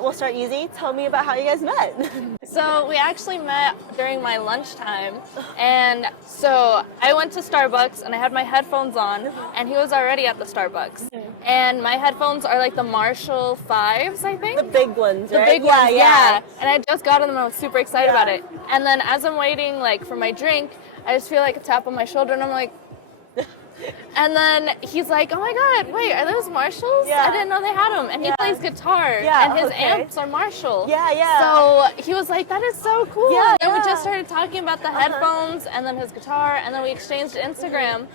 we'll start easy. Tell me about how you guys met. So we actually met during my lunchtime, and so I went to Starbucks and I had my headphones on, and he was already at the Starbucks. And my headphones are like the Marshall 5s, I think. The big ones, The right? big ones, yeah. And I just got them and I was super excited about it. And then as I'm waiting like for my drink, I just feel like a tap on my shoulder and I'm like, and then he's like, oh my God, wait, are those Marshalls? Yeah. I didn't know they had them. And he plays guitar, and his amps are Marshall. Yeah. So he was like, that is so cool. Yeah, and then we just started talking about the headphones and then his guitar, and then we exchanged Instagram.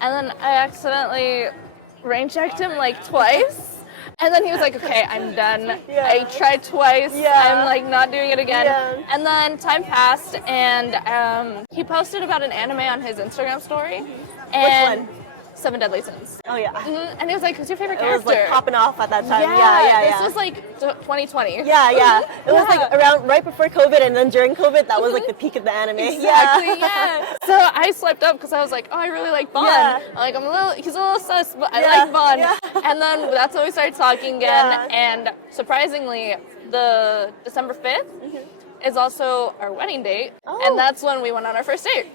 And then I accidentally rain checked him like twice. And then he was like, okay, I'm done. I tried twice. I'm like not doing it again. And then time passed, and he posted about an anime on his Instagram story. And Which one? 7 Deadly Sins. Oh, yeah. And he was like, who's your favorite It character? was like popping off at that time. This was like 2020. Yeah. It was like around right before COVID, and then during COVID, that was like the peak of the anime. Exactly, So I swiped up because I was like, oh, I really like Bond. Like, he's a little sus, but I like Bond. And then that's when we started talking again. And surprisingly, the December 5th is also our wedding date. And that's when we went on our first date.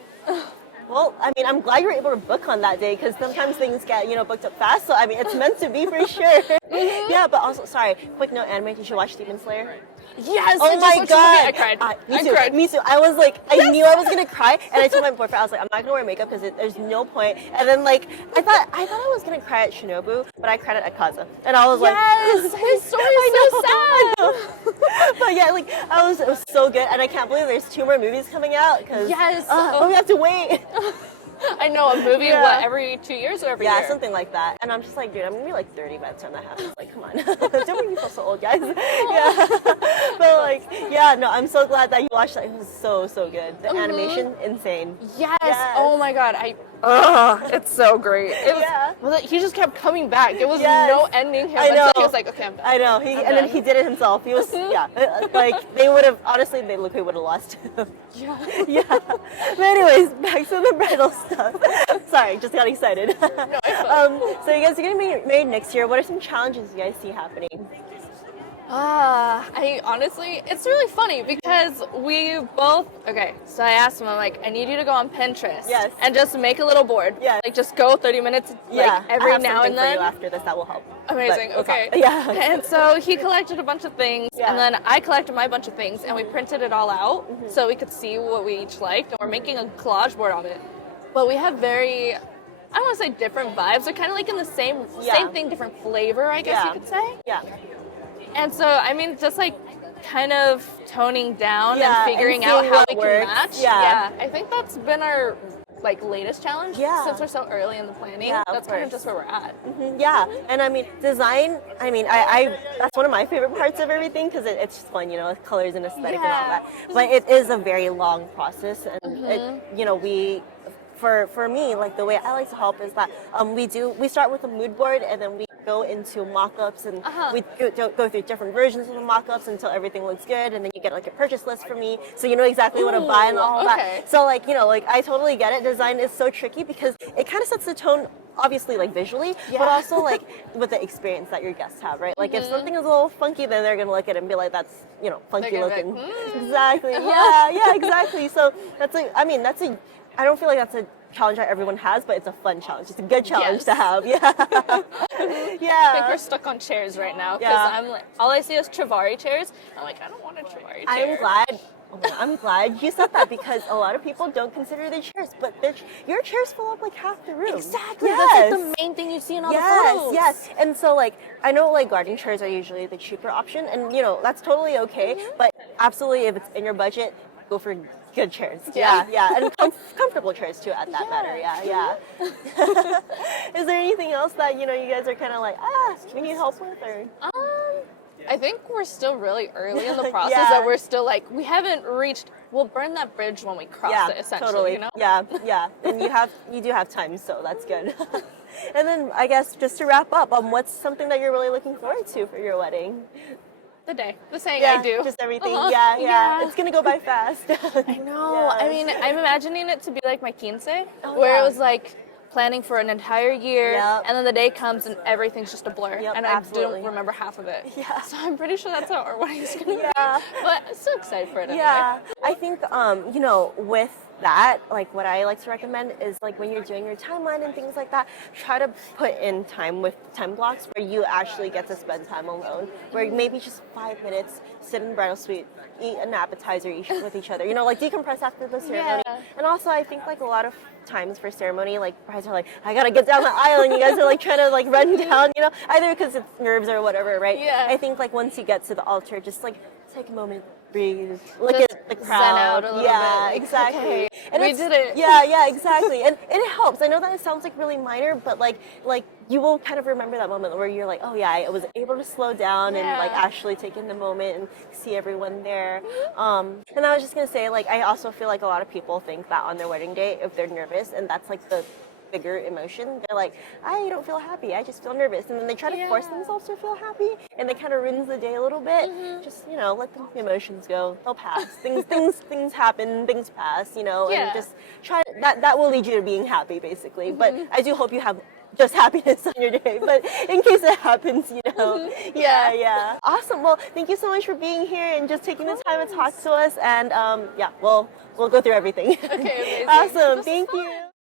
Well, I mean, I'm glad you were able to book on that day, because sometimes things get, booked up fast. So, I mean, it's meant to be for sure. Yeah, but also, sorry, quick note, anime, did you watch Demon Slayer? Yes. Oh my God. I cried. Me too. I was like, I knew I was gonna cry, and I told my boyfriend, I was like, I'm not gonna wear makeup because there's no point. And then like, I thought I was gonna cry at Shinobu, but I cried at Akaza, and I was like, his story is so sad. But yeah, like it was so good, and I can't believe there's 2 more movies coming out because but we have to wait. I know, a movie, every 2 years or every year? Yeah, something like that. And I'm just like, dude, I'm gonna be like 30 by the time that happens. Like, come on. Don't make me feel so old, guys. Yeah. But like, no, I'm so glad that you watched that. It was so good. The animation, insane. Yes. Oh my God. It's so great. He just kept coming back. It was no ending him until he was like, okay, I'm done. I know. And then he did it himself. He was, like, they would have, honestly, they look, we would have lost him. Yeah. But anyways, back to the bridal stuff. Sorry, just got excited. So you guys are going to be married next year. What are some challenges you guys see happening? I honestly, it's really funny because we both, so I asked him, I'm like, I need you to go on Pinterest and just make a little board. Like, just go 30 minutes, like, every now and then. For you after this, that will help. Amazing, okay. And so he collected a bunch of things, and then I collected my bunch of things, and we printed it all out so we could see what we each liked, and we're making a collage board of it. But we have very, I don't want to say different vibes, they're kind of like in the same thing, different flavor, I guess you could say. And so, I mean, just like kind of toning down and figuring out how we can match. I think that's been our like latest challenge since we're so early in the planning. That's kind of just where we're at. And I mean, design, I that's one of my favorite parts of everything because it's just fun, colors and aesthetic and all that. But it is a very long process, and it, for me, like the way I like to help is that we start with a mood board, and then we go into mock-ups, and we go through different versions of the mock-ups until everything looks good, and then you get like a purchase list from me, so you know exactly what to buy and all that. So like, I totally get it. Design is so tricky because it kind of sets the tone, obviously, like visually, but also like with the experience that your guests have, right? Like if something is a little funky, then they're gonna look at it and be like, that's funky looking. Exactly. Exactly. So I don't feel like that's a challenge that everyone has, but it's a fun challenge. It's a good challenge to have. I think we're stuck on chairs right now because I'm like, all I see is Travari chairs. I'm like, I don't want a Travari chair. I'm glad you said that because a lot of people don't consider their chairs, but your chairs fill up like half the room. Exactly. That's like the main thing you see in all the photos. And so like, I know like garden chairs are usually the cheaper option, and that's totally okay, but absolutely if it's in your budget, go for good chairs. And comfortable chairs too at that matter. Is there anything else that you guys are kind of like, we need help with, or? I think we're still really early in the process that we're still like, we haven't reached, we'll burn that bridge when we cross it, essentially, totally. And you do have time, so that's good. And then I guess just to wrap up, what's something that you're really looking forward to for your wedding? The day, the saying I do. Just everything, it's gonna go by fast. I know, I mean, I'm imagining it to be like my quince, where it was like planning for an entire year, Yep. and then the day comes and everything's just a blur, Yep, and absolutely. I don't remember half of it. Yeah. So I'm pretty sure that's how our wedding's gonna Yeah. be. But I'm so excited for it. Yeah, I think you know, with that, like what I like to recommend is like when you're doing your timeline and things like that, try to put in time with time blocks where you actually get to spend time alone, where maybe just 5 minutes, sit in the bridal suite, eat an appetizer with each other, you know, like decompress after the ceremony. Yeah. And also I think like a lot of times for ceremony, like brides are like, I gotta get down the aisle, and you guys are like trying to like run down, you know, either because it's nerves or whatever, right? Yeah. I think like once you get to the altar, just like take a moment, breathe, look Just at the zen crowd. out a little Yeah, bit, like, exactly. okay, And we it's- did it. Yeah, exactly. And it helps. I know that it sounds like really minor, but like you will kind of remember that moment where you're like, oh yeah, I was able to slow down and like Yeah. actually take in the moment and see everyone there. And I was just gonna say, like, I also feel like a lot of people think that on their wedding day, if they're nervous, and that's like the bigger emotion, they're like, I don't feel happy, I just feel nervous, and then they try to force Yeah. themselves to feel happy, and they kind of ruins the day a little bit. Just, you know, let the emotions go, they'll pass. Things happen, things pass, you know, Yeah. and just try that will lead you to being happy, basically. But I do hope you have just happiness on your day, but in case it happens, you know. Yeah. Awesome. Well, thank you so much for being here and just taking the time to talk to us, and yeah, we'll go through everything. Okay, amazing. Awesome. This was Thank fun. you.